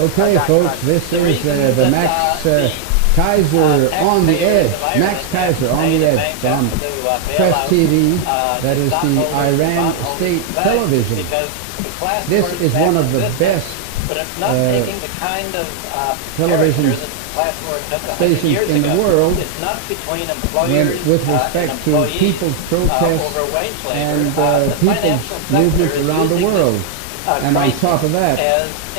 Okay, folks, this is the Max Kaiser on the edge. Max Kaiser on the edge from Press TV. That is the Iran state television. This is one of the best television stations in the world with respect to people's protests and people's movements around the world. And on top of that,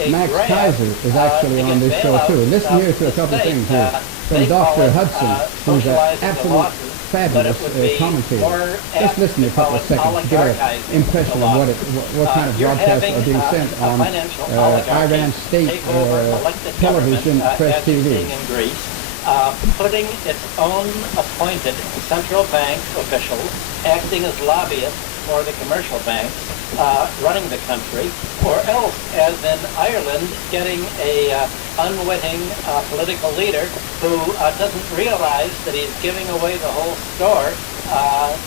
Max Kaiser is actually on this show too. Listen here to a couple of things here from Dr. Hudson, who's an absolute fabulous commentator. Just listen to a couple of seconds to get an impression of what kind of broadcasts are being sent on Iran state television, Press TV. Putting its own appointed central bank officials acting as lobbyists for the commercial banks running the country, or else, as in Ireland, getting a unwitting political leader who doesn't realize that he's giving away the whole store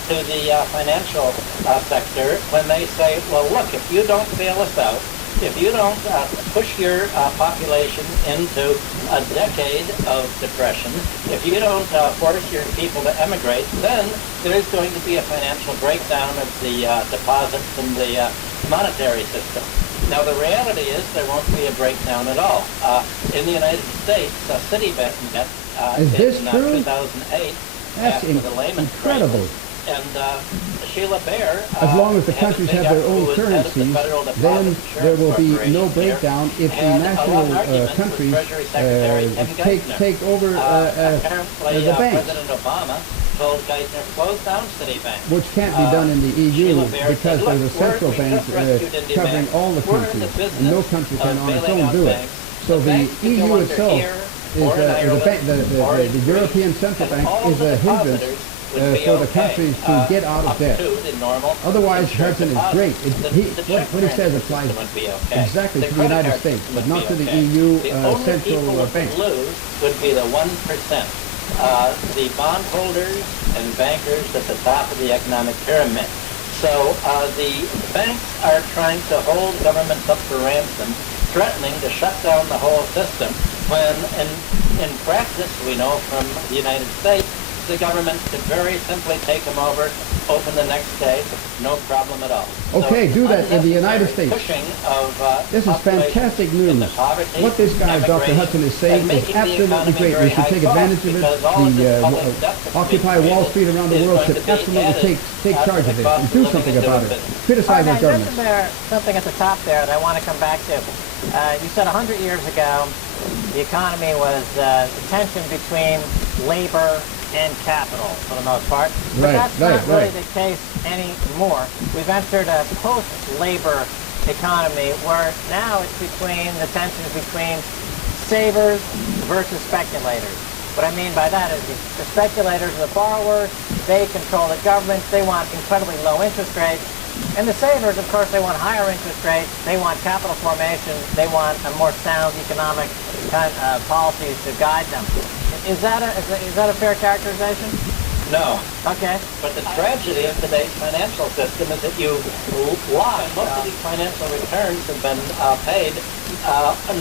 to the financial sector when they say, well, look, if you don't bail us out, if you don't push your population into a decade of depression, if you don't force your people to emigrate, then there's going to be a financial breakdown of the deposits in the monetary system. Now, the reality is there won't be a breakdown at all. In the United States, Citibank is this in true? 2008, That's after the Lehman incredible. crisis, and Sheila Bair, as long as the countries have their own currencies, then there will be no breakdown if the national countries take over the banks. President Obama told Geithner, close down Citibank. Which can't be done in the EU because there's a central bank covering all the countries, and no country can on its own do it. So the EU itself is the European Central Bank is a hindrance for the countries to get out of debt. Otherwise, Hudson is great. What he says applies exactly to the United States, but not to the EU central bank. Would be the 1%. The bondholders and bankers at the top of the economic pyramid. So the banks are trying to hold governments up for ransom, threatening to shut down the whole system, when in practice, we know from the United States, the government could very simply take them over, open the next day, no problem at all. Okay, do that in the United States. This is fantastic news. What this guy, Dr. Hudson, is saying is absolutely great. We should take advantage of it. The Occupy Wall Street around the world should absolutely take charge of it and do something about it. Criticize our government. Isn't there something at the top there that I want to come back to? You said 100 years ago the economy was the tension between labor and capital, for the most part. But that's not really the case anymore. We've entered a post-labor economy where now it's between the tensions between savers versus speculators. What I mean by that is the speculators are the borrowers, they control the government, they want incredibly low interest rates. And the savers, of course, they want higher interest rates, they want capital formation, they want a more sound economic policies to guide them. Is that a fair characterization? No. Okay. But the tragedy of today's financial system is that you lie. Most of these financial returns have been paid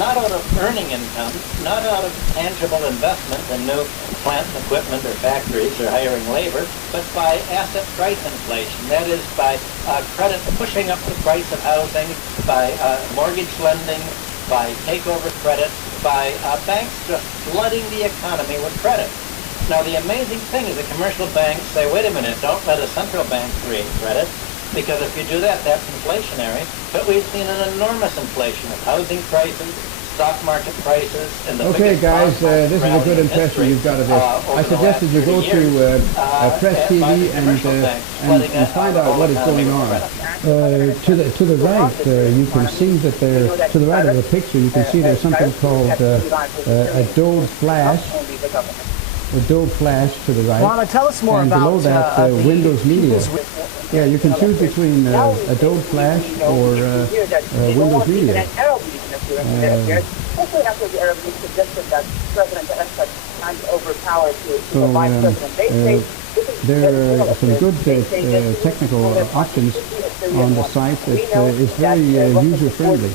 not out of earning income, not out of tangible investment in new plant and equipment or factories or hiring labor, but by asset price inflation. That is by credit pushing up the price of housing, by mortgage lending, by takeover credit, by banks just flooding the economy with credit. Now, the amazing thing is the commercial banks say, wait a minute, don't let a central bank create credit, because if you do that, that's inflationary. But we've seen an enormous inflation of housing prices, stock market prices, and the okay, guys, this is a good impression you've got of this. I suggested you go to Press TV and find out what is going on. To the right, you can see that there, to the right of the picture, you can see there's something called a dode flash. A dode flash to the right. Lana, tell us more and about below that, Windows Media. Yeah, you can choose between a dode flash or Windows Media. Especially after the Arab League suggested that President Assad hand over power to the vice president. There are some good technical options on the site that is very user-friendly.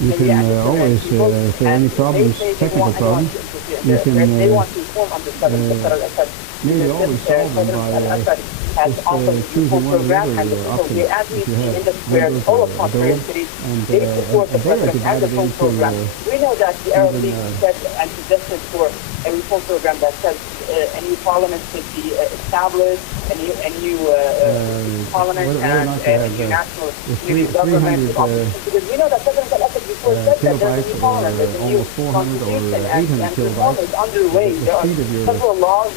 You can always, if there are any problems, technical problems, you can maybe always solve them by just choosing one of the other options. If you have Windows or Adobe, and they are divided into we know that the Arab League said and suggested for a reform program that says a new parliament should be established, a new parliament and a new national unity government. Because we know that President al-Assad before said that there's a new parliament, there's a new constitution, and reform is underway. There are several laws,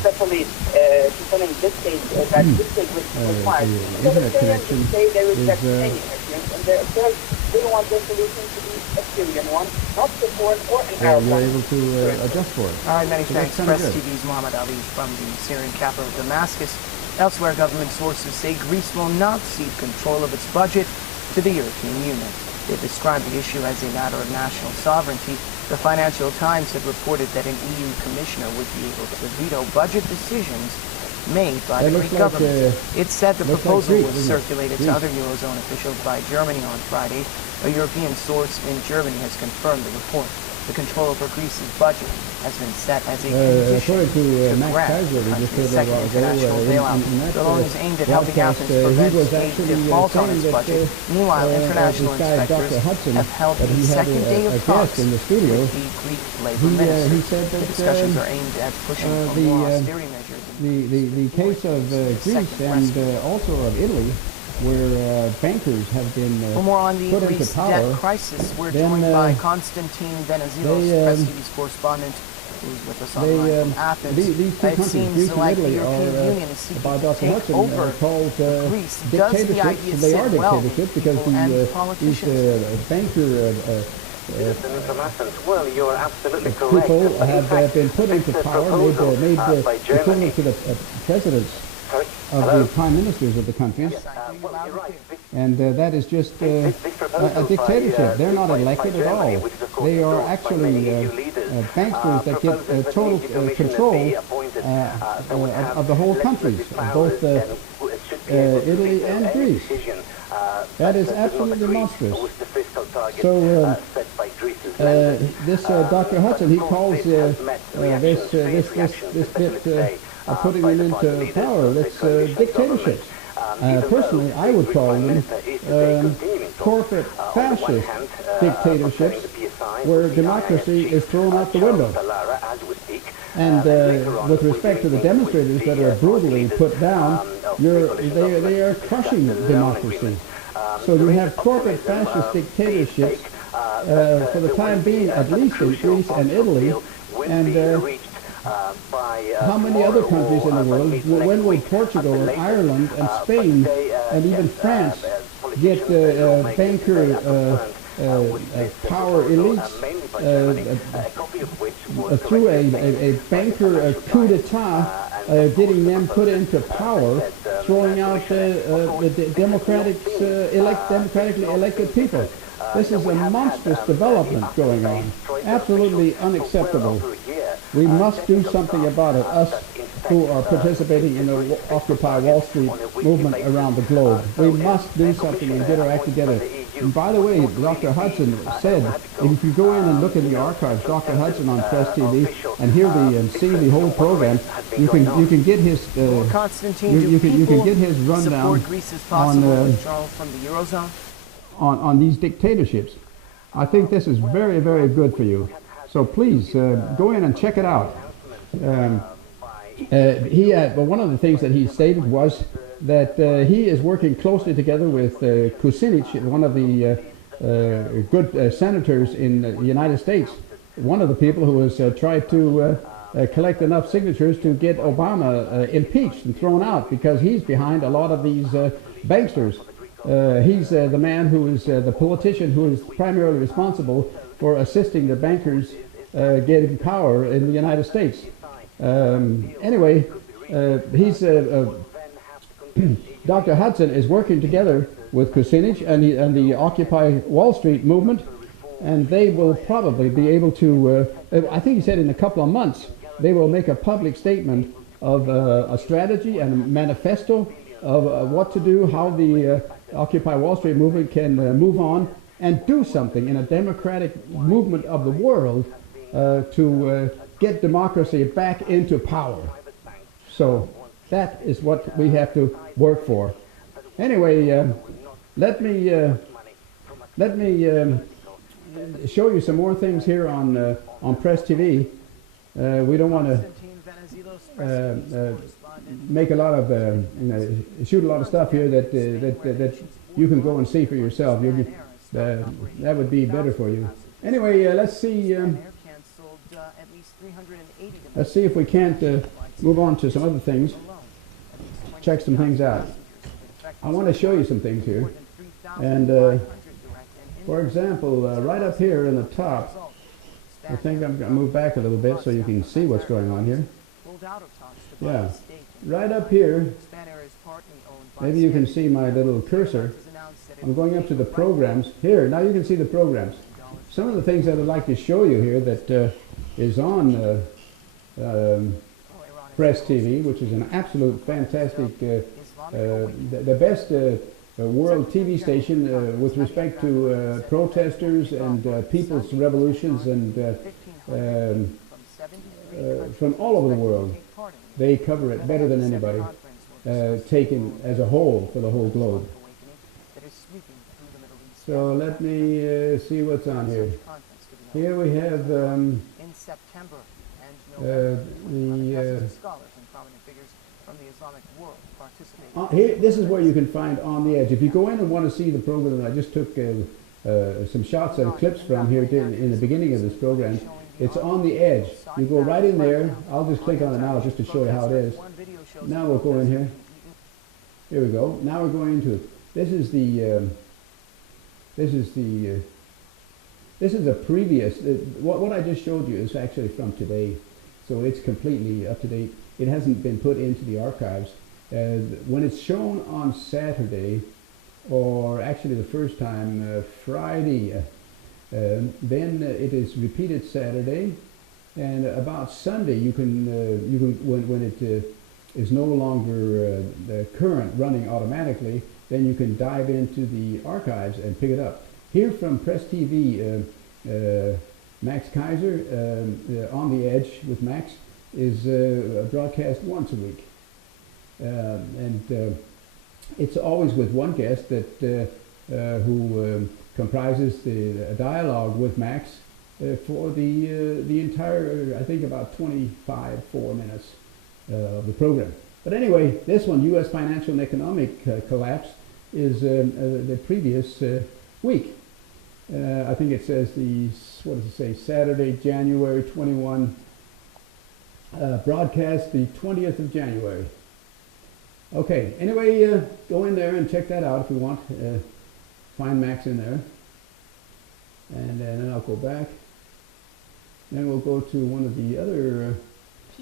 especially concerning this stage, that this stage was required. So the Syrians say they reject any agreement, and they want their solution to be a Syrian one, not the foreign or an Arab one. You're able to adjust for it. All right, many So thanks. that's Press kinda good. TV's Mohammed Ali from the Syrian capital Damascus. Elsewhere, government sources say Greece will not cede control of its budget to the European Union. They described the issue as a matter of national sovereignty. The Financial Times had reported that an EU commissioner would be able to veto budget decisions made by the Greek government. It said the proposal was circulated to other Eurozone officials by Germany on Friday. A European source in Germany has confirmed the report. The control over Greece's budget has been set as a condition According to Max grant Kaiser, the we just country's heard second about international bailout. The loan is aimed at helping Athens prevent a default on its budget. Meanwhile, international inspectors have held a second day of talks in the studio. with the Greek labor minister. He said that The discussions are aimed at pushing for more austerity measures. the case of Greece and also of Italy, where bankers have been For more on the put into Greece power, debt crisis, we're then, joined by Constantine Venizelos, Press TV's correspondent, who's with us online from Athens. these two It countries, seems Greece and like the Italy, European are Union is seeking by to Dr. take Hudson over called Greece. Does the dictatorships. idea They are sit well dictatorships with because people and these politicians? banker Well, you're absolutely correct. people But in have fact, been put into this power, proposal, made by Germany, equivalent to the presidents sorry, of hello? the prime ministers of the country. Well, you're right. And that is just This proposal a dictatorship. by, They're not by elected at Germany, all. which is, of course, They are endorsed by actually many EU leaders, banksters that get proposes that total the commissioners control be appointed, that would have of the whole countries, legislative powers both and should be able to Italy veto and any Greece. decision, That is does not absolutely agree monstrous. with the fiscal targets So, set by Greece's lenders. this Dr. Hudson, he Of course, calls this has met reactions, fierce reactions, this bit especially today, of putting by them the party into leaders power. of the That's coalition dictatorships. Even Personally, though I would the call Prime them Minister is today continuing talks. corporate On the one fascist hand, dictatorships concerning the PSI, where the democracy IISG, is thrown out the window. Talara, as we speak. And later on, with we'll respect to be the meeting demonstrators with that the are brutally leaders, put down, of the coalition government they are to discuss crushing the loan democracy. agreement. So you there is have corporate optimism, fascist being dictatorships fake, for the there time will be being, at least in crucial Greece and functional Italy. deal will And be reached by how many other tomorrow countries in the or by world, mid when next will week Portugal at the and latest. Ireland and But Spain today, and even yes, France get politicians and lawmakers banker today are concerned with this power proposal, elites mainly by Germany, a copy of which was through collected a banker coup d'etat, getting them put into power, throwing out the democratically elected people. This is a monstrous development going on. Absolutely unacceptable. We must do something about it, us who are participating in the Occupy Wall Street movement around the globe. We must do something and get our act together. And by the way, Dr. Hudson said, if you go in and look in the archives, Dr. Hudson on Press TV, and hear and see the whole program, you can get his Constantine, you can get his rundown support Greece's possible withdrawal from the Eurozone? on these dictatorships. I think this is very, very good for you. So please go in and check it out. But one of the things that he stated was that he is working closely together with Kucinich, one of the good senators in the United States, one of the people who has tried to collect enough signatures to get Obama impeached and thrown out because he's behind a lot of these banksters. He's the man who is the politician who is primarily responsible for assisting the bankers getting power in the United States. Anyway, he's Dr. Hudson is working together with Kucinich and the Occupy Wall Street movement, and they will probably be able to, I think he said in a couple of months, they will make a public statement of a strategy and a manifesto of what to do, how the Occupy Wall Street movement can move on and do something in a democratic movement of the world to get democracy back into power. So that is what we have to work for. Anyway, let me show you some more things here on Press TV. We don't want to make a lot of shoot a lot of stuff here that you can go and see for yourself. That would be better for you. Anyway, let's see. Let's see if we can't move on to some other things. Check some things out. I want to show you some things here. And for example, right up here in the top, I think I'm going to move back a little bit so you can see what's going on here. Yeah, right up here, maybe you can see my little cursor. I'm going up to the programs. Here, now you can see the programs. Some of the things that I'd like to show you here that is on Press TV, which is an absolute fantastic, the best world TV station with respect to protesters and people's revolutions and from all over the world. They cover it better than anybody, taken as a whole for the whole globe. So let me see what's on here. Here we have the here, this is where you can find On the Edge. If you go in and want to see the program that I just took some shots and clips from here in the beginning of this program, it's On the Edge. You go right in there. I'll just click on it now just to show you how it is. Now we'll go in here. Here we go. Now we're going into it. This is the previous. What I just showed you is actually from today, so it's completely up to date. It hasn't been put into the archives. When it's shown on Saturday, or actually the first time Friday, then it is repeated Saturday, and about Sunday you can when it is no longer current, running automatically, then you can dive into the archives and pick it up. Here from Press TV, Max Kaiser, On the Edge with Max, is broadcast once a week. And it's always with one guest that who comprises the dialogue with Max for the entire, I think, about 4 minutes of the program. But anyway, this one, U.S. Financial and Economic Collapse, is the previous week. I think it says what does it say? Saturday, January 21, broadcast the 20th of January. Okay, anyway, go in there and check that out if you want. Find Max in there. And then I'll go back. Then we'll go to one of the other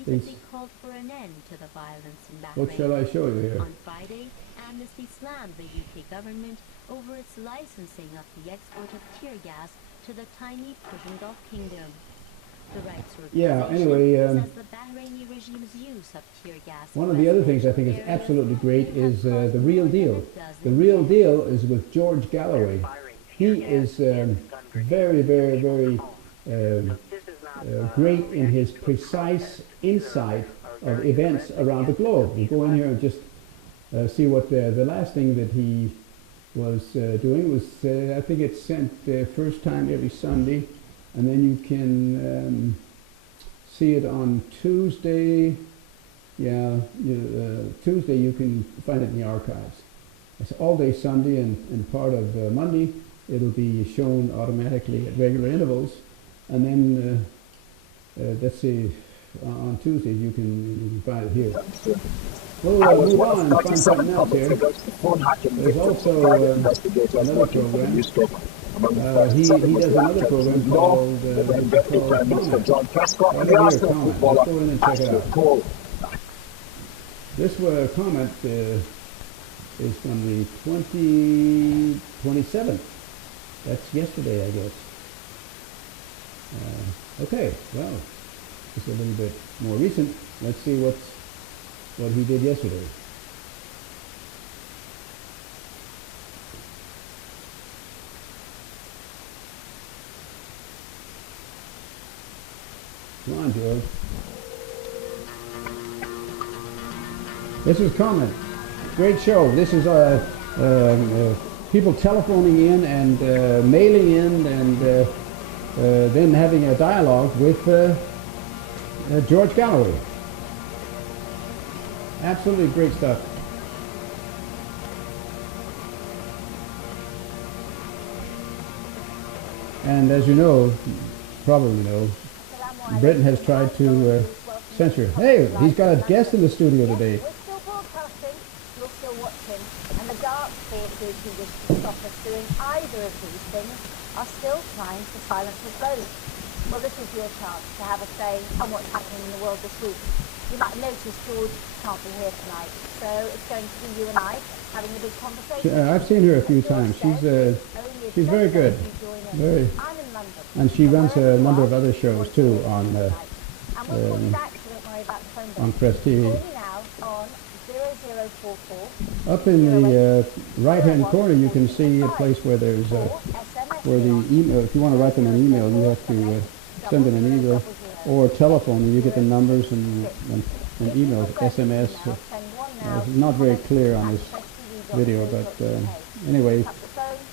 things. Called for an end to the violence in Bahrain. What shall I show you here? On Friday, Amnesty slammed the UK government over its licensing of the export of tear gas to the tiny Persian Gulf Kingdom. The rights anyway, says the Bahraini regime's use of tear gas. One of the other things I think is absolutely great is The Real Deal. The Real Deal is with George Galloway. He is very, very, very great in his precise insight of events around the globe. You go in here and just see what the last thing that he was doing was, I think it's sent first time every Sunday, and then you can see it on Tuesday. Yeah, Tuesday you can find it in the archives. It's all day Sunday and part of Monday. It'll be shown automatically at regular intervals, and then let's see, on Tuesday you can find it here. We'll move on and find something else here. There's also another program. He does another program called Comment. Right here, Comment. Let's go in and check it out. This Comment is from the 27th. That's yesterday, I guess. Okay, well, it's a little bit more recent. Let's see what he did yesterday. Come on, George. This is Comment. Great show. This is people telephoning in and mailing in and then having a dialogue with George Galloway. Absolutely great stuff. And as you know, probably know, Britain has tried to censor. Hey, he's got a guest in the studio today. We're still broadcasting, you're still watching, and the dark forces who wish to stop us doing either of these things are still trying to silence us both. Well, this is your chance to have a say on what's happening in the world this week. You might notice George can't be here tonight, so it's going to be you and I having a big conversation. I've seen her a few times. She's very good. Very. I'm in London. And she runs a number of other shows too on Press TV. Up in the right-hand corner, you can see a place where there's where the email. If you want to write them an email, you have to send them an email or telephone, and you get the numbers and email, SMS. It's not very clear on this video, but anyway,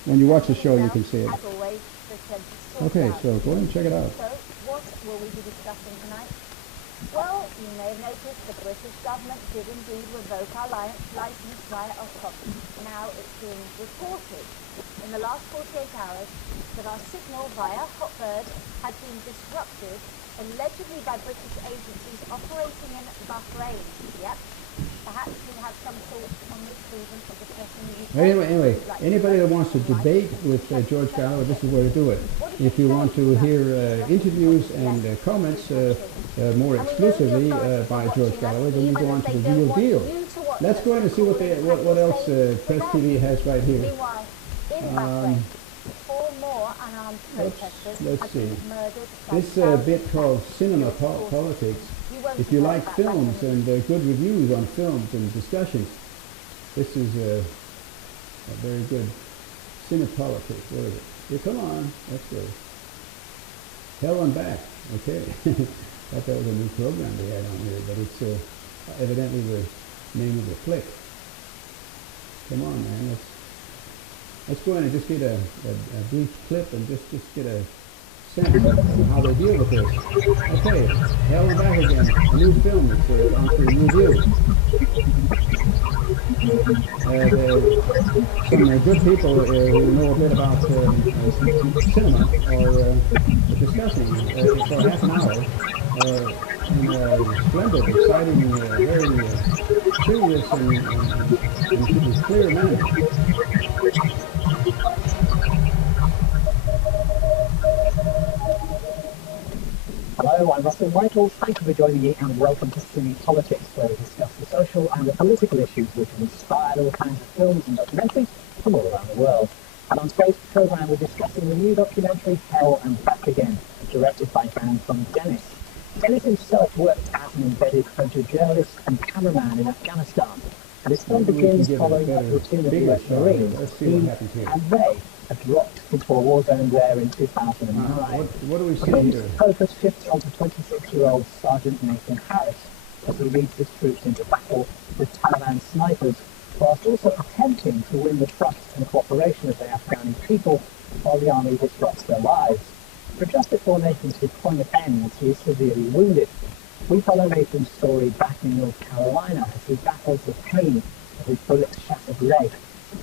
when you watch the show, you can see it. Okay, so go ahead and check it out. So, what will we be discussing tonight? Well, you may have noticed the British government did indeed revoke our license via October. Now it's being reported in the last 48 hours that our signal via Hotbird had been disrupted, allegedly by British agencies operating in Bahrain. Yep. Perhaps we have some thoughts on this grievance of the person you... Anyway, anybody that wants to debate with George Galloway, this is where to do it. If you want to hear interviews and comments more exclusively by George Galloway, then you go on to the Real Deal. Let's go ahead and see what else Press TV has right here. Let's see. This bit called Cinema Politics. If you like films and good reviews on films and discussions, this is a very good Cinepolitics. Where is it? Yeah, come on, let's go. Hell and Back. Okay. Thought that was a new program they had on here, but it's evidently the name of the flick. Come on, man. Let's go in and just get a brief clip and just get a sense of how they deal with this. Okay, Hell and Back again. A new film that's on for review. Some good people who know a bit about cinema are discussing for half an hour in a splendid, exciting, very serious and clear manner. Hello, I'm Russell Michael. Thank you for joining me and welcome to Cinepolitics, where we discuss the social and the political issues which have inspired all kinds of films and documentaries from all around the world. And on today's programme we're discussing the new documentary Hell and Back Again, directed by Dan from Dennis. Dennis himself worked as an embedded photojournalist and cameraman in Afghanistan, and his film begins following a platoon of US Marines, and they had dropped into a war zone there in 2009. What do we see here? The focus shifts onto 26-year-old Sergeant Nathan Harris as he leads his troops into battle with Taliban snipers, whilst also attempting to win the trust and cooperation of the Afghani people while the army disrupts their lives. But just before Nathan's deployment ends, he is severely wounded. We follow Nathan's story back in North Carolina as he battles the pain of his bullet-shattered leg.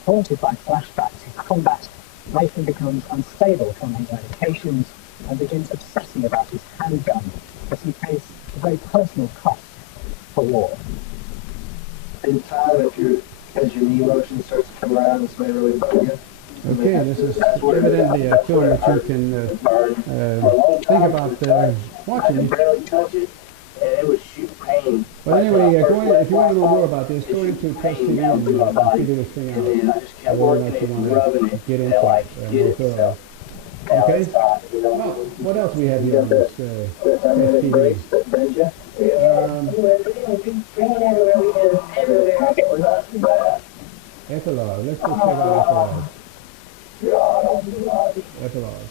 Haunted by flashbacks of combat, Nathan becomes unstable from his medications and begins obsessing about his handgun as he pays a very personal cost for war. In time, as your knee motion starts to come around, this may really bug you. Okay, this is evidently a film that you can think about watching. It was shoot pain. But anyway, if you want to know more about this, go into Press TV and figure this thing out. I don't know if you want to get into it more thoroughly. Okay? Well, what else we have here on this Press TV? Epilogue. Let's just check out Epilogue.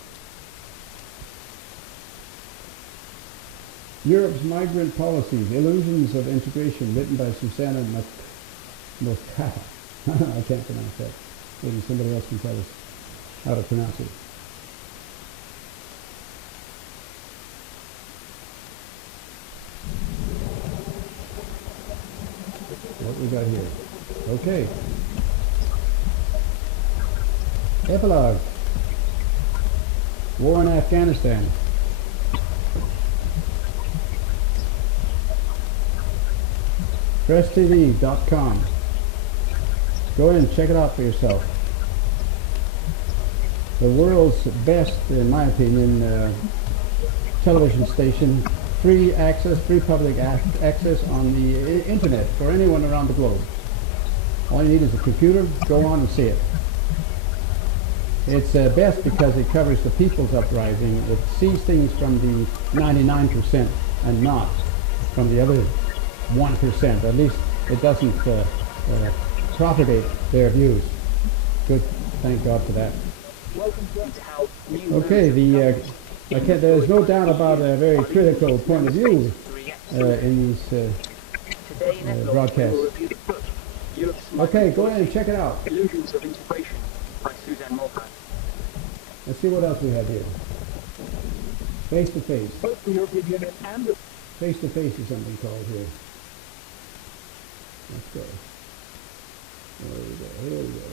Europe's Migrant Policies, Illusions of Integration, written by Susanna Mokata. I can't pronounce that. Maybe somebody else can tell us how to pronounce it. What we got here? Okay. Epilogue. War in Afghanistan. PressTV.com. Go in and check it out for yourself. The world's best, in my opinion, television station. Free access, free public access on the internet for anyone around the globe. All you need is a computer. Go on and see it. It's best because it covers the people's uprising. It sees things from the 99% and not from the other 1%. At least it doesn't propagate their views. Good. Thank God for that. Okay. There's no doubt about a very critical point of view in these broadcasts. Okay, go ahead and check it out. Illusions of Integration by Suzanne Morgan. Let's see what else we have here. Face to face. Both the European Union and the Face to face is something called here. Let's go. There we go. Here we go.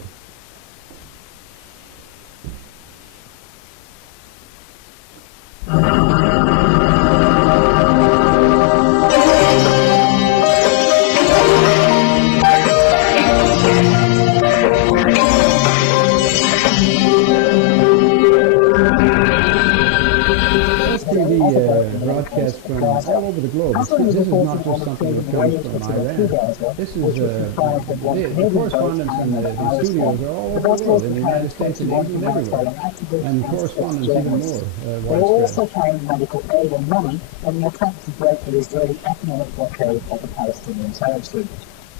Broadcast from all over the globe. This is not just something that comes from Iran. This is the correspondents and the studios are all over the world, in the United States and England, everywhere, and correspondents even more They're also carrying medical aid and money in an attempt to break the Israeli economic blockade of the Palestinian territory.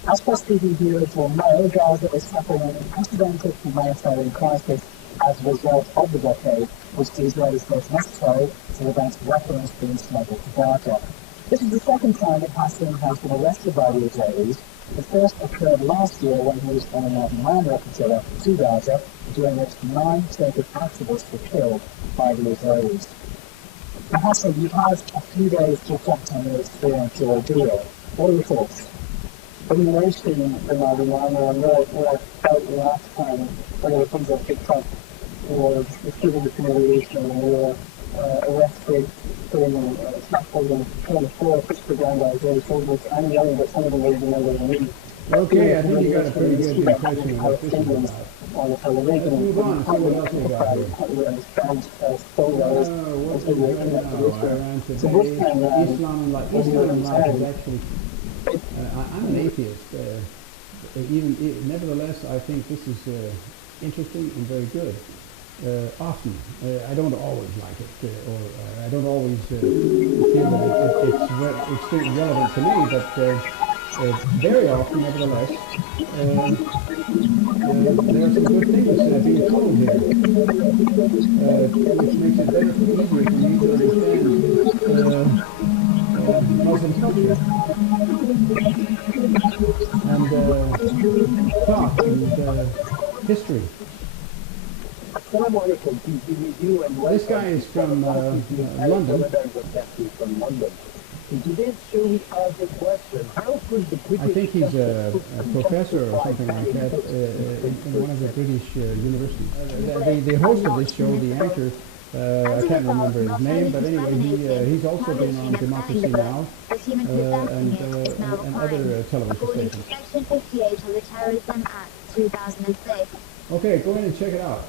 As Press TV viewers will know, Gaza is suffering an unprecedented humanitarian crisis as a result of the blockade, which the Israelis thought necessary to prevent weapons being smuggled to Gaza. This is the second time that Hassan has been arrested by the Israelis. The first occurred last year when he was on a Northern Land flotilla to Gaza, during which 9 Turkish activists were killed by the Israelis. Now, Hassan, you've had a few days to reflect on your experience, your ordeal. What are your thoughts? When you mentioned the Northern Land, or more about the last time, one of the things that picked up was the student humiliation and were arrested, putting in scaffolding, 24 pushed down by Israeli soldiers and young, but some of them were even younger than me. Okay, I think you got a pretty good impression of what this is about. Let's move on and see what else we got here. What is going on now? Iran today, Islam Life is actually, I'm an atheist. Nevertheless, I think this is interesting and very good. Often, I don't always like it, or I don't always feel that it's extremely relevant to me, but very often, nevertheless, there are some good things being told here, which makes it better easier for me to understand Muslim culture and thought and history. This guy is from London. I think he's a professor or something like that in one of the British universities. The host of this show, the anchor, I can't remember his name, but anyway, he's also been on Democracy Now! And other television stations. Section 58 of the Terrorism Act 2006. Okay, go in and check it out.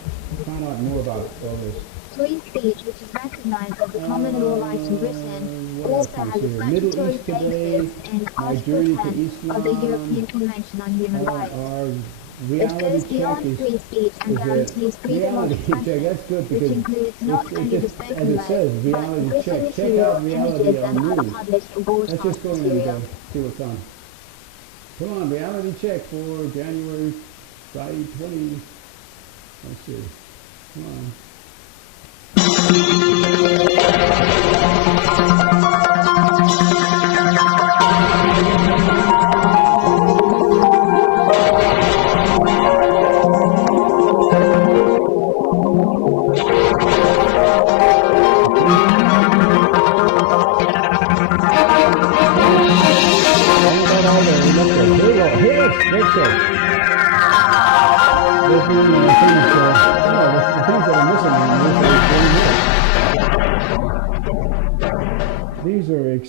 Find out more about all this. Free speech, which is recognized as a common law right in Britain, also has a statutory basis in Article 10 of the European Convention on Human Rights. It goes beyond free speech and guarantees freedom of expression, which includes not only the spoken word, but written material, images, and other published or broadcast material. See what's on. Come on, reality check for January Friday 20. Let's see. Come on. these are,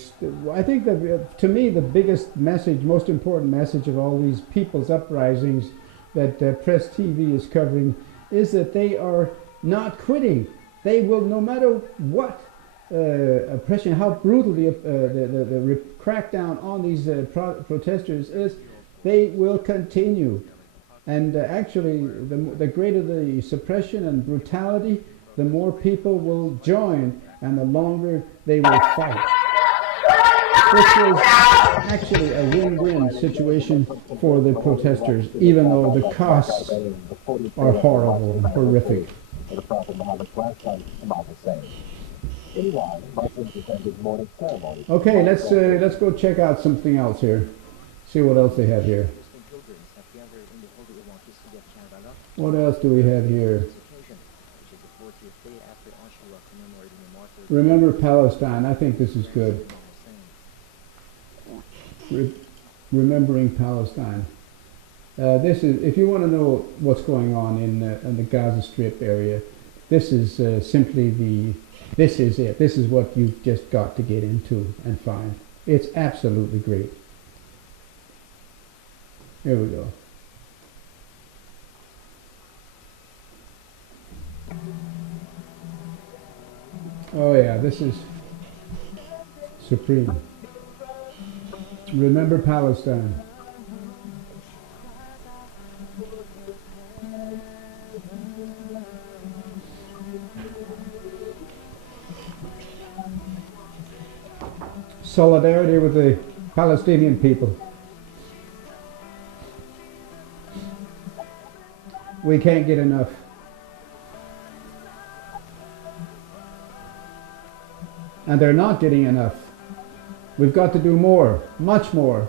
I think that to me the biggest message, most important message of all these people's uprisings that Press TV is covering is that they are not quitting. They will, no matter what oppression, how brutal the crackdown on these protesters is, they will continue. And actually, the greater the suppression and brutality, the more people will join and the longer they will fight. Which was actually a win-win situation for the protesters, even though the costs are horrible and horrific. Okay, let's go check out something else here. See what else they have here. What else do we have here? Remember Palestine. I think this is good. Remembering Palestine. This is, if you want to know what's going on in the Gaza Strip area, this is simply this is it. This is what you've just got to get into and find. It's absolutely great. Here we go. Oh yeah, this is supreme. Remember Palestine. Solidarity with the Palestinian people. We can't get enough. And they're not getting enough. We've got to do more, much more.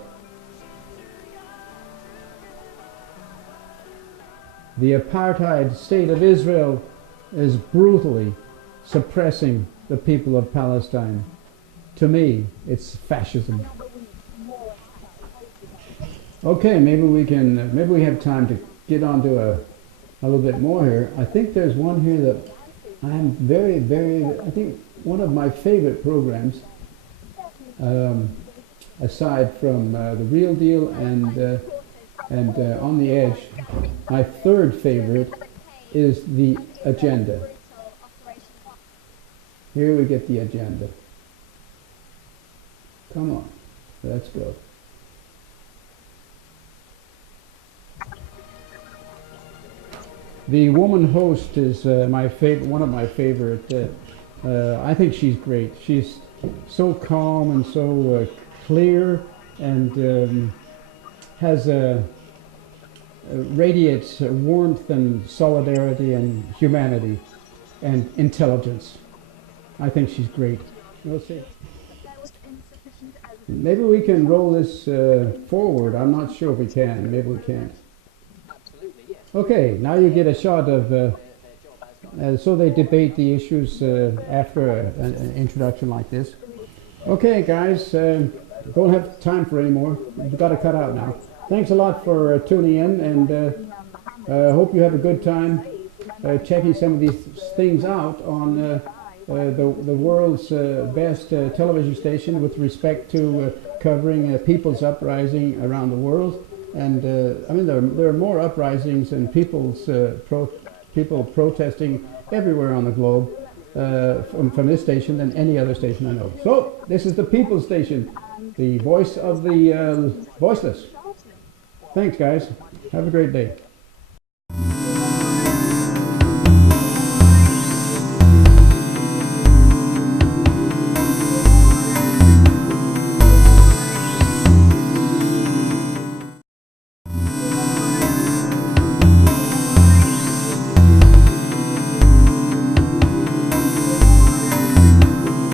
The apartheid state of Israel is brutally suppressing the people of Palestine. To me, it's fascism. Okay, maybe we have time to get on to a little bit more here. I think there's one here that I'm I think one of my favorite programs, aside from The Real Deal and On the Edge, my third favorite is The Agenda. Here we get The Agenda. Come on, let's go. The woman host is one of my favorite. I think she's great. She's so calm and so clear, and has radiates warmth and solidarity and humanity and intelligence. I think she's great. We'll see. Maybe we can roll this forward. I'm not sure if we can. Maybe we can't. Okay, now you get a shot of, so they debate the issues after an introduction like this. Okay, guys, don't have time for any more. We've got to cut out now. Thanks a lot for tuning in, and hope you have a good time checking some of these things out on the world's best television station with respect to covering people's uprising around the world. And I mean, there are more uprisings and people protesting everywhere on the globe from this station than any other station I know. So this is the People's Station, the voice of the voiceless. Thanks, guys. Have a great day.